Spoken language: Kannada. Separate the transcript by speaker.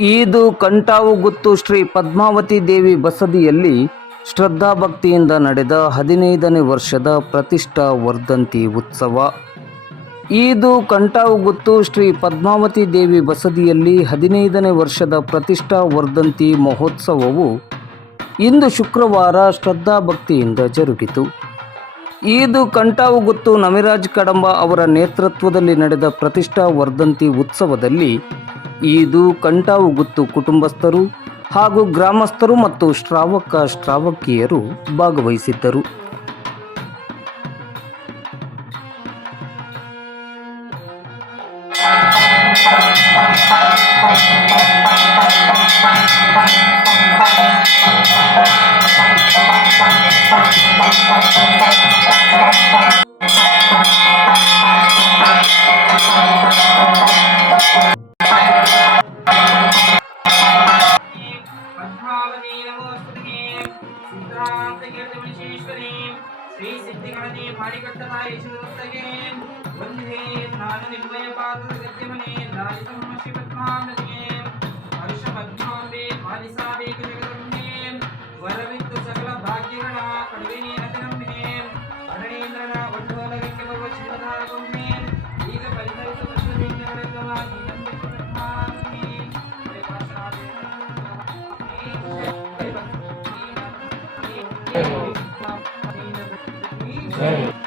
Speaker 1: ಇದು ಕಂಟಾವುಗುತ್ತು ಶ್ರೀ ಪದ್ಮಾವತಿ ದೇವಿ ಬಸದಿಯಲ್ಲಿ ಶ್ರದ್ಧಾಭಕ್ತಿಯಿಂದ ನಡೆದ ಹದಿನೈದನೇ ವರ್ಷದ ಪ್ರತಿಷ್ಠಾ ವರ್ಧಂತಿ ಉತ್ಸವ. ಇದು ಕಂಟಾವುಗುತ್ತು ಶ್ರೀ ಪದ್ಮಾವತಿ ದೇವಿ ಬಸದಿಯಲ್ಲಿ ಹದಿನೈದನೇ ವರ್ಷದ ಪ್ರತಿಷ್ಠಾ ವರ್ಧಂತಿ ಮಹೋತ್ಸವವು ಇಂದು ಶುಕ್ರವಾರ ಶ್ರದ್ಧಾಭಕ್ತಿಯಿಂದ ಜರುಗಿತು. ಈದು ಕಂಟಾವುಗುತ್ತು ನವಿರಾಜ್ ಕಡಂಬ ಅವರ ನೇತೃತ್ವದಲ್ಲಿ ನಡೆದ ಪ್ರತಿಷ್ಠಾ ವರ್ಧಂತಿ ಉತ್ಸವದಲ್ಲಿ ಈದು ಕಂಟಾವುಗುತ್ತು ಕುಟುಂಬಸ್ಥರು ಹಾಗೂ ಗ್ರಾಮಸ್ಥರು ಮತ್ತು ಶ್ರಾವಕ ಶ್ರಾವಕಿಯರು ಭಾಗವಹಿಸಿದ್ದರು.
Speaker 2: गणाधिपते नमोस्तुते सिद्धान्तकीर्तिमणिशेश्वरीं श्रीसिद्धिगणने माणिकट्टनाय शिवदत्तके वंदे ज्ञाननिर्मयपात्रगत्यमने राजसंशिपद्मामृते Hey. Hey.